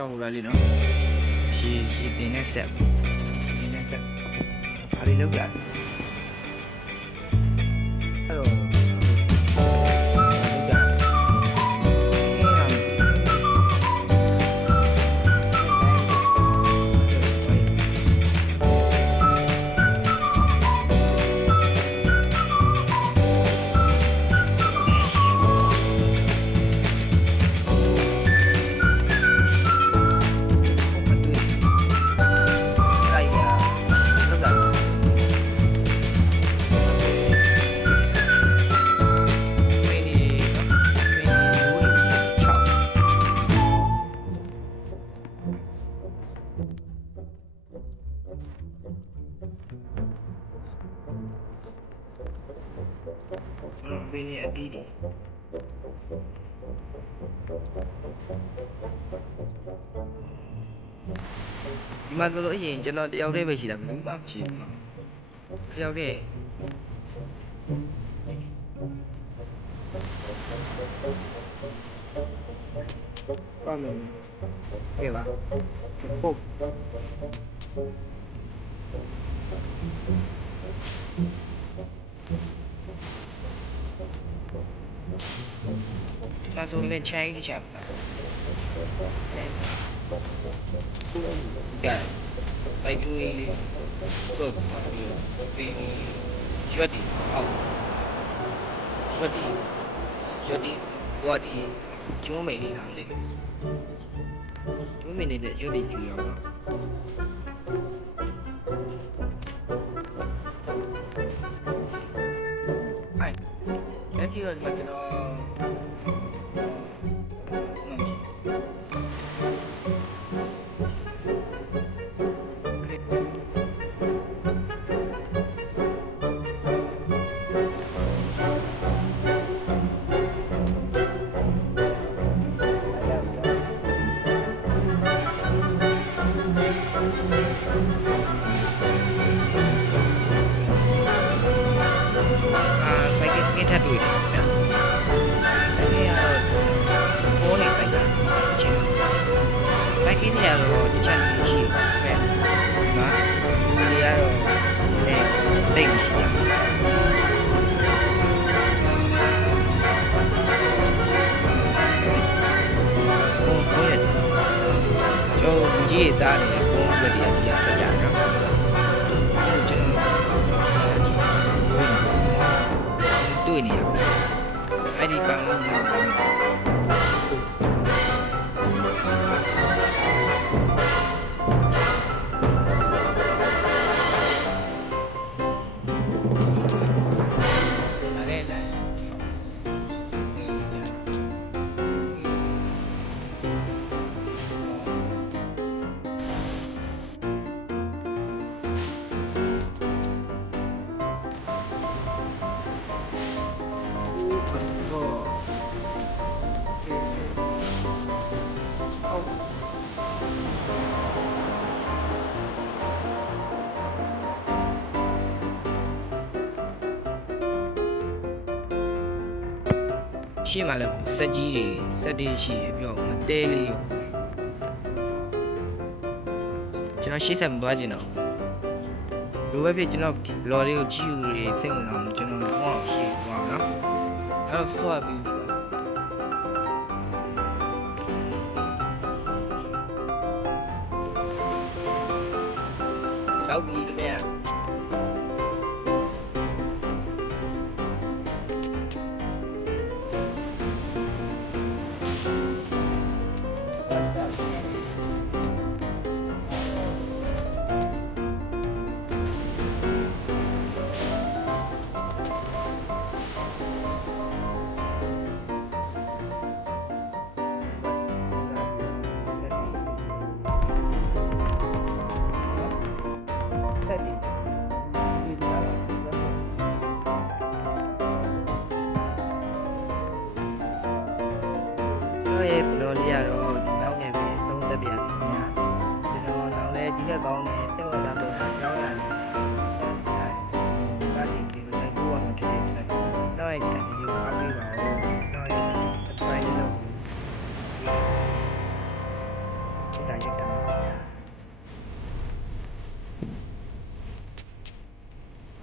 တော့ဟိုကလေးနော်ရေတင်နဲ့ဆက်ဘာလေးလောက်ကြအဲ့တော့ဘယ်နေအတီးဒီမှာဆိုလို့အရင်ကျွန်တော်တယောက်တည်းပဲရှိတာဘူးမှမရှိဘူးတယောက်တည်းပါမယ်ကဲပါဟုတ်那时候练枪一下，对，来注意各个对学弟好，学弟，我的九美的行的，九美的学弟主要了。哎，这个我知道。ထပ်တွေ့တယ်ဗျာ။အဲဒီကတော့ဘောနေဆိုင်တာအချင်း။ဘိုက်ကင်းတွေကတော့တခြားလူရှိပါပဲ။နော်။လူတွေကတော့တိတ်မရှိကြဘူး။ဘုံရတယ်။ကျောင်းလူကြီးတွေစားနေတဲ့ဘုံကလေးတွေကဆက်ကြတယ်နော်။ကျွန်တော်တွေ့နေရအဲ့ဒီပန်းလုံးမှာရှေ့မှာလည်းစက်ကြီးတွေစက်တွေရှိရပြီးတော့မတဲလေးကျွန် တော်ရှေ့ဆက်မသွားချင်တော့လူပဲဖြစ်ကျွန်တော်လော်လေးကိုကြည့်ယူနေစိတ်ဝင်အောင်ကျွန်တော်ဟောရှေ့သွားနော်အဲ့တော့ဆွာပြီးတောက်ပြီးတည်းရဲ့ဘလော်လေးကတော့ဒီနောက်နဲ့ပဲသုံးသက်ပြန်ပြီခင်ဗျာကျွန်တော်နောက်လဲဒီလက်ကောင်းနဲ့တက်ဝက်သားဆိုတာကြောင်းရတယ်